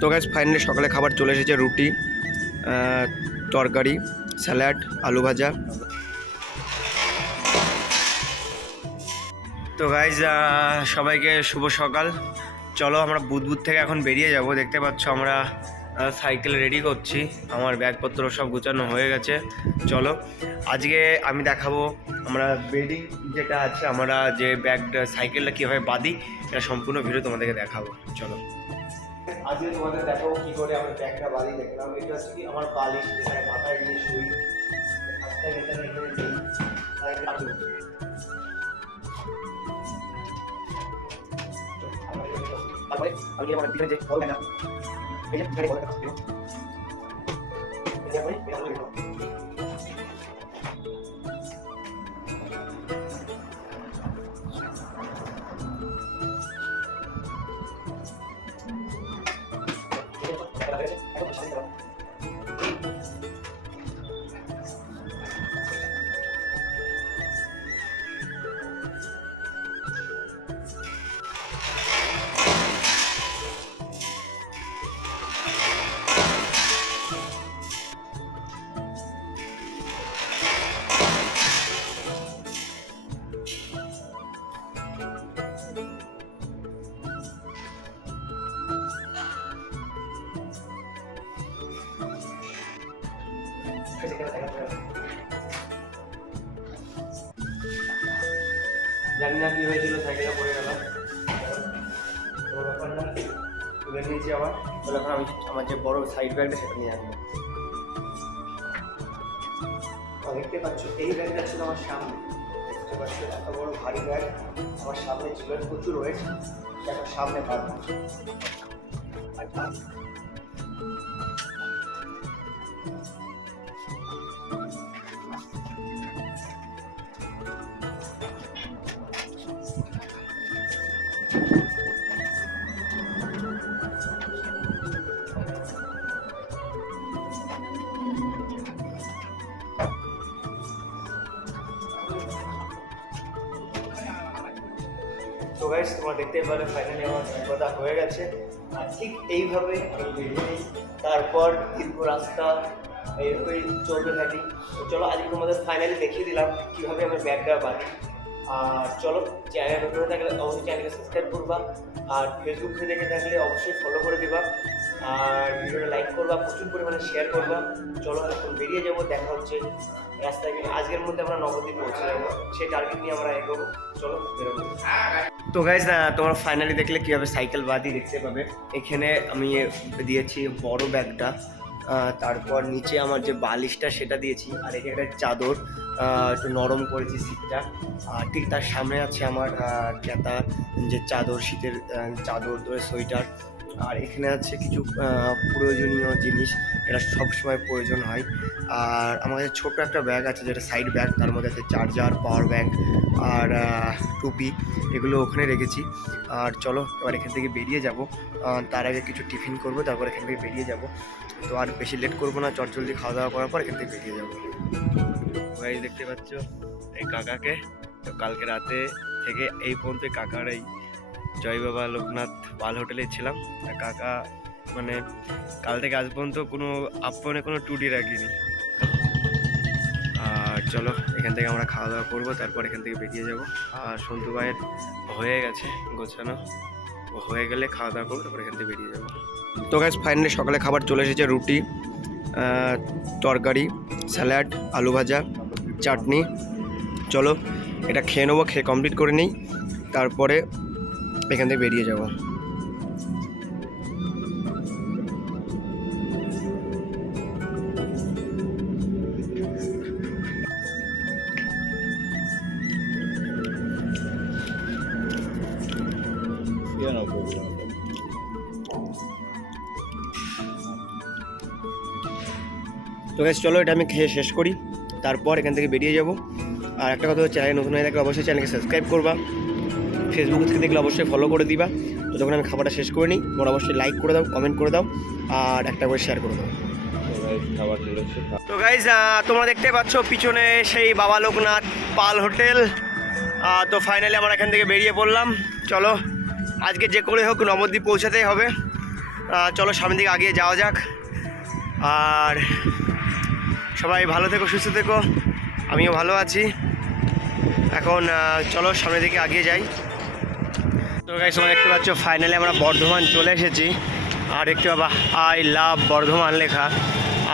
তো guys finally সকালে খাবার চলে এসেছে, রুটি, তরকারি, স্যালাড, আলু ভাজা। তো গাইস সবাইকে শুভ সকাল। চলো আমরা বুধবুধ থেকে এখন বেরিয়ে যাব। দেখতে পাচ্ছ আমরা সাইকেল রেডি করছি, আমার ব্যাগপত্র সব গুছানো হয়ে গেছে। চলো আজকে আমি দেখাবো আমরা বেডিং যেটা আছে, আমরা যে ব্যাগটা সাইকেলটা কীভাবে বাঁধি, এটা সম্পূর্ণ ভিডিও তোমাদেরকে দেখাবো। চলো আজকে তোমাদের দেখাবো কী করে আমি ব্যাগটা বাঁধি। দেখলাম এটা হচ্ছে কি আমার বালিশ, যেখানে মাথায় নিয়ে শুই। তারপরে আমি আমার পিছনে যে বল না এই যে পিছনে বল আছে এই যে আমি এটা বলবো। জানি না কি হয়েছিল, সাইকেলে পড়ে গেলাম, তো ব্যাপারটা তুলে নিয়েছি আবার। তো এখন আমি আমার যে বড় সাইড ব্যাগটা সেটা নিয়ে আসবো। দেখতে পাচ্ছ এই ব্যাগটা ছিল আমার সামনে, দেখতে পাচ্ছ এত বড় ভারী ব্যাগ আমার সামনে ছিল, প্রচুর ওয়েট, এখন সামনে পাবো। তো গাইস তোমরা দেখতেই পারো ফাইনালি আমার কথা হয়ে গেছে। আর ঠিক এইভাবে আমি বেরিয়ে নিই, তারপর দীর্ঘ রাস্তা এইভাবেই চলতে থাকি। তো চলো আজকে তোমাদের ফাইনালি দেখিয়ে দিলাম কীভাবে আমি ব্যাগটা বাঁধি। আর চলো চ্যানেল নতুন থাকলে অবশ্যই চ্যানেলকে সাবস্ক্রাইব করবা, আর ফেসবুক থেকে দেখে থাকলে অবশ্যই ফলো করে দিবা, আর ভিডিওটা লাইক করবা, প্রচুর পরিমাণে শেয়ার করবা। চলো এখন বেরিয়ে যাবো, দেখা হচ্ছে রাস্তায় গিয়ে। আজকের মধ্যে আমরা নবদ্বীপ পৌঁছে যাবো, সেই টার্গেট নিয়ে আমরা এগোবো। চলো বেরোবো। তো গাইস তোমরা ফাইনালি দেখলে কীভাবে সাইকেল বাঁধি দেখতে পাবে। এখানে আমি দিয়েছি বড় ব্যাগটা, তারপর নিচে আমার যে বালিশটা সেটা দিয়েছি, আর এখানে একটা চাদর একটু নরম করেছি সিটটা। আর ঠিক তার সামনে আছে আমার ক্যাতা যে চাদর, শীতের চাদর, সোয়েটার। আর এখানে আছে কিছু প্রয়োজনীয় জিনিস, এটা সবসময় প্রয়োজন হয়। আর আমার কাছে ছোট্ট একটা ব্যাগ আছে যেটা সাইড ব্যাগ, তার মধ্যে আছে চার্জার, পাওয়ার ব্যাংক আর টুপি, এগুলো ওখানে রেখেছি। আর চলো এবার এখান থেকে বেরিয়ে যাব। তার আগে কিছু টিফিন করব, তারপর এখান থেকে বেরিয়ে যাব। তো আর বেশি লেট করবো না, চটজলদি খাওয়া দাওয়া করার পর এখান থেকে বেরিয়ে যাবো। গাইস দেখতে পাচ্ছ এই কাকাকে, তো কালকে রাতে থেকে এই পর্যন্ত কাকার এই জয় বাবা লোকনাথ পাল হোটেলে ছিলাম। কাকা মানে কাল থেকে আজ পর্যন্ত কোনো আপনে কোনো টুটি রাখিনি। আর চলো এখান থেকে আমরা খাওয়া দাওয়া করবো, তারপর এখান থেকে বেরিয়ে যাব। আর সন্তু ভাইয়ের হয়ে গেছে গোছানো, হয়ে গেলে খাওয়া দাওয়া করবো, তারপর এখান থেকে বেরিয়ে যাবো। তো গাইস ফাইনালি সকালে খাবার চলে এসেছে, রুটি, তরকারি, স্যালাড, আলু ভাজা, চাটনি। চলো এটা খেয়ে নেবো, খেয়ে কমপ্লিট করে নিই, তারপরে এখান থেকে বেরিয়ে যাব। তো গাইস চলো এটা আমি খেয়ে শেষ করি, তারপর এখান থেকে বেরিয়ে যাব। আর একটা কথা, চ্যানেল নতুন হয়ে থাকলে অবশ্যই চ্যানেলকে সাবস্ক্রাইব করবা, ফেসবুক থেকে দেখলে অবশ্যই ফলো করে দিবা। তো যখন আমি খাবারটা শেষ করে নিই তোমরা অবশ্যই লাইক করে দাও, কমেন্ট করে দাও, আর একটা করে শেয়ার করে দাও। তো গাইস তোমরা দেখতে পাচ্ছ পিছনে সেই বাবা লোকনাথ পাল হোটেল। তো ফাইনালি আমরা এখান থেকে বেরিয়ে পড়লাম। চলো আজকে যে করে হোক নবদ্বীপ পৌঁছাতেই হবে। চলো সামনের দিকে আগিয়ে যাওয়া যাক। আর সবাই ভালো থেকো, সুস্থ থেকো, আমিও ভালো আছি। এখন চলো সামনের দিকে আগিয়ে যাই। তো গাইস তোমরা দেখতে পাচ্ছ ফাইনালি আমরা বর্ধমান চলে এসেছি। আর দেখতে পাবা আই লাভ বর্ধমান লেখা।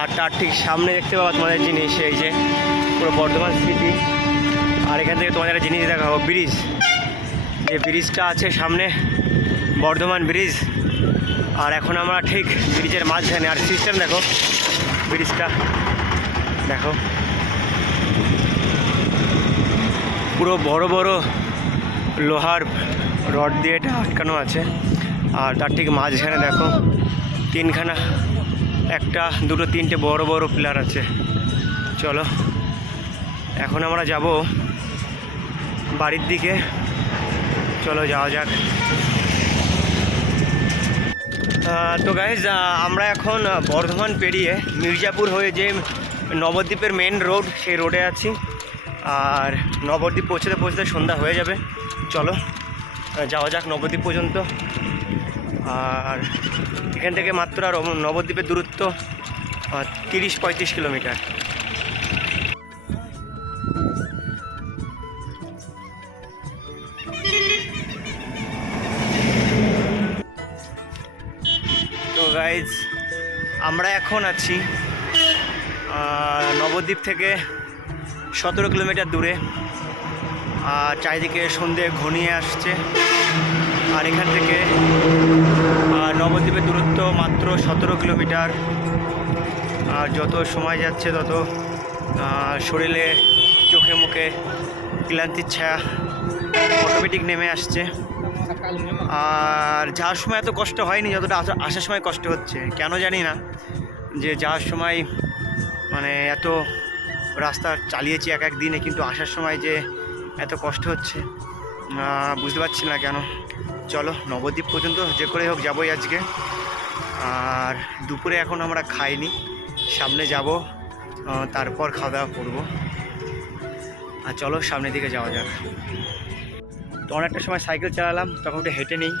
আর তার ঠিক সামনে দেখতে পাবা তোমাদের জিনিস, এই যে পুরো বর্ধমান সিটি। আর এখান থেকে তোমাদের একটা জিনিস দেখাবো, ব্রিজ, যে ব্রিজটা আছে সামনে, বর্ধমান ব্রিজ। আর এখন আমরা ঠিক ব্রিজের মাঝখানে। আর সিস্টেম দেখো, ব্রিজটা দেখো, পুরো বড় বড় লোহার রড দিয়ে এটা আটকানো আছে। আর তার ঠিক মাঝখানে দেখো তিনখানা, একটা দুটো তিনটে বড় বড় পিলার আছে। চলো এখন আমরা যাব বাড়ির দিকে, চলো যাওয়া যাক। তো গাইজ আমরা এখন বর্ধমান পেরিয়ে মির্জাপুর হয়ে যে নবদ্বীপের মেন রোড, সেই রোডে আছি। আর নবদ্বীপ পৌঁছতে পৌঁছতে সন্ধ্যা হয়ে যাবে। চলো যাওয়া যাক নবদ্বীপ পর্যন্ত। আর এখান থেকে মাত্র আর নবদ্বীপের দূরত্ব 30-35 কিলোমিটার। তো গাইজ আমরা এখন আছি নবদ্বীপ থেকে 17 কিলোমিটার দূরে। আর চারিদিকে সন্ধে ঘনিয়ে আসছে। আর এখান থেকে নবদ্বীপের দূরত্ব মাত্র 17 কিলোমিটার। আর যত সময় যাচ্ছে তত শরীরে চোখে মুখে ক্লান্তির ছায়া অটোমেটিক নেমে আসছে। আর যাওয়ার সময় এত কষ্ট হয়নি যতটা আসার সময় কষ্ট হচ্ছে। কেন জানি না, যে যাওয়ার সময় মানে এত রাস্তা চালিয়েছি এক এক দিনে, কিন্তু আসার সময় যে এত কষ্ট হচ্ছে বুঝতে পারছি না কেন। চলো নবদ্বীপ পর্যন্ত যে করে হোক যাবোই আজকে। আর দুপুরে এখন আমরা খাইনি, সামনে যাব, তারপর খাওয়া দাওয়া করবো। আর চলো সামনের দিকে যাওয়া যাক। তো অনেকটা সময় সাইকেল চালালাম, তখন একটু হেঁটে নিই,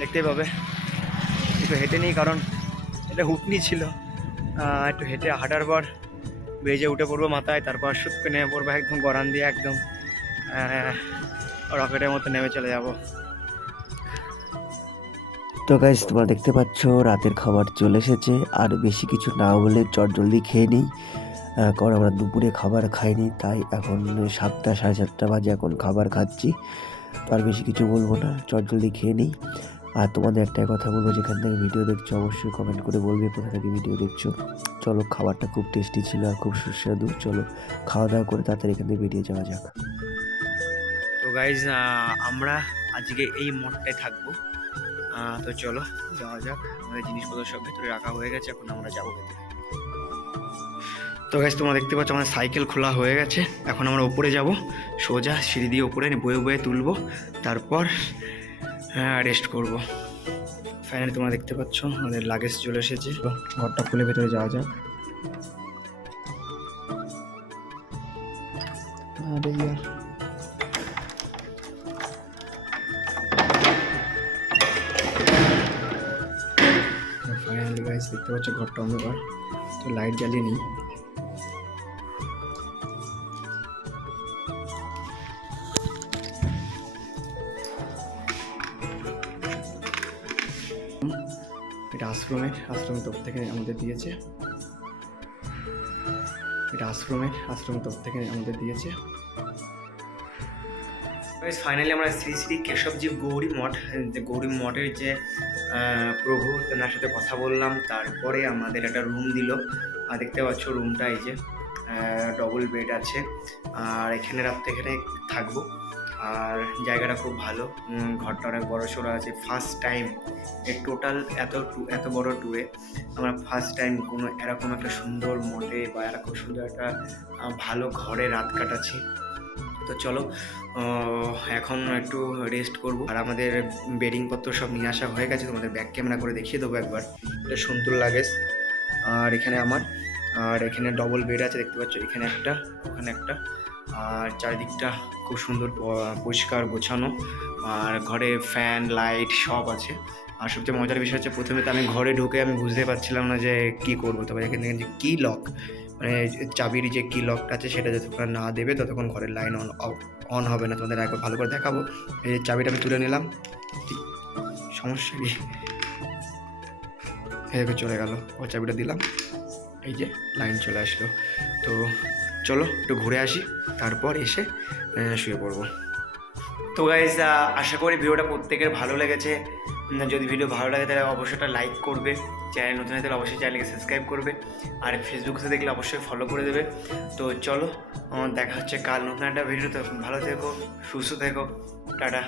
দেখতেই পাবে একটু হেঁটে নিই, কারণ এটা হুটনি ছিল। একটু হেঁটে হাঁটার পর বেজে উঠে পড়বো মাথায়, তারপর শুটকে নেমে পড়বো একদম গড়ান দিয়ে, একদম রকেটের মতো নেমে চলে যাব। তো গাইজ তোমরা দেখতে পাচ্ছ রাতের খাবার চলে এসেছে। আর বেশি কিছু না বলে চটজলদি খেয়ে নিই, কারণ আমরা দুপুরে খাবার খাইনি, তাই এখন 7টা 7:30 বাজে, এখন খাবার খাচ্ছি। তো আর বেশি কিছু বলবো না, চটজলদি খেয়ে নিই। আর তোমাদের একটাই কথা বলবো, যেখান থেকে ভিডিও দেখছো অবশ্যই কমেন্ট করে বলবে কোথা থেকে ভিডিও দেখছো। চলো খাবারটা খুব টেস্টি ছিল আর খুব সুস্বাদু। চলো খাওয়া দাওয়া করে তাড়াতাড়ি এখান থেকে বেরিয়ে যাওয়া যাক। তো গাইজ আমরা আজকে এই মঠটায় থাকবো। তো চলো যাওয়া যাক। আমাদের জিনিসপত্র সব ভেতরে রাখা হয়ে গেছে, এখন আমরা যাবো ভেতরে। তো গাইজ তোমরা দেখতে পাচ্ছ আমাদের সাইকেল খোলা হয়ে গেছে। এখন আমরা উপরে যাব, সোজা সিঁড়ি দিয়ে উপরে বয়ে বয়ে তুলবো, তারপর রেস্ট করব। ফাইনালি তোমরা দেখতে পাচ্ছ আমাদের লাগেজ চলে এসেছে। ঘরটা খুলে ভেতরে যাওয়া যাক। ফাইনালি গাইজ দেখতে পাচ্ছ ঘরটা অন্ধকার, তো লাইট জ্বালিয়ে নিই। এটা আশ্রমের তরফ থেকে আমাদের দিয়েছে। ফাইনালি আমরা শ্রী শ্রী কেশবজি গৌরী মঠ, গৌরী মঠের যে প্রভু, তেনার সাথে কথা বললাম। তারপরে আমাদের একটা রুম দিল। আর দেখতে পাচ্ছ রুমটা, এই যে ডবল বেড আছে। আর এখানে রাত্রে এখানে থাকবো। আর জায়গাটা খুব ভালো, ঘরটা অনেক বড় সড়ো আছে। ফার্স্ট টাইম এই টোটাল এত বড় ট্যুরে আমরা ফার্স্ট টাইম কোনো এরকম একটা সুন্দর মঠে বা এরকম সুন্দর একটা ভালো ঘরে রাত কাটাচ্ছি। তো চলো এখন একটু রেস্ট করব। আর আমাদের বেডিংপত্র সব নিয়ে আসা হয়ে গেছে, তোমাদের ব্যাক ক্যামেরা করে দেখিয়ে দেবো একবার। এটা সন্তুল লাগেজ। আর এখানে আমার, আর এখানে ডবল বেড আছে দেখতে পাচ্ছ, এখানে একটা, ওখানে একটা। আর চারিদিকটা খুব সুন্দর পরিষ্কার গোছানো। আর ঘরে ফ্যান লাইট সব আছে। আর সবচেয়ে মজার বিষয় হচ্ছে প্রথমে তো আমি ঘরে ঢুকে আমি বুঝতে পারছিলাম না যে কী করবো, তবে এখানে যে কি লক, মানে চাবির যে কি লকটা আছে সেটা যতক্ষণ না দেবে ততক্ষণ ঘরের লাইন অন হবে না। তোমাদের একবার ভালো করে দেখাবো। এই যে চাবিটা আমি তুলে নিলাম, সমস্যা কি, এভাবে চলে গেল, ও চাবিটা দিলাম, এই যে লাইন চলে আসলো। তো চলো একটু ঘুরে আসি, তারপর এসে শুয়ে পড়বো। তো গাইজ আশা করি ভিডিওটা প্রত্যেকের ভালো লেগেছে। যদি ভিডিও ভালো লাগে তাহলে অবশ্যই একটা লাইক করবে, চ্যানেল নতুন হয়ে তাহলে অবশ্যই চ্যানেলকে সাবস্ক্রাইব করবে, আর ফেসবুকে দেখলে অবশ্যই ফলো করে দেবে। তো চলো দেখা হচ্ছে কাল নতুন একটা ভিডিও। তো ভালো থেকো, সুস্থ থেকো, টাটা।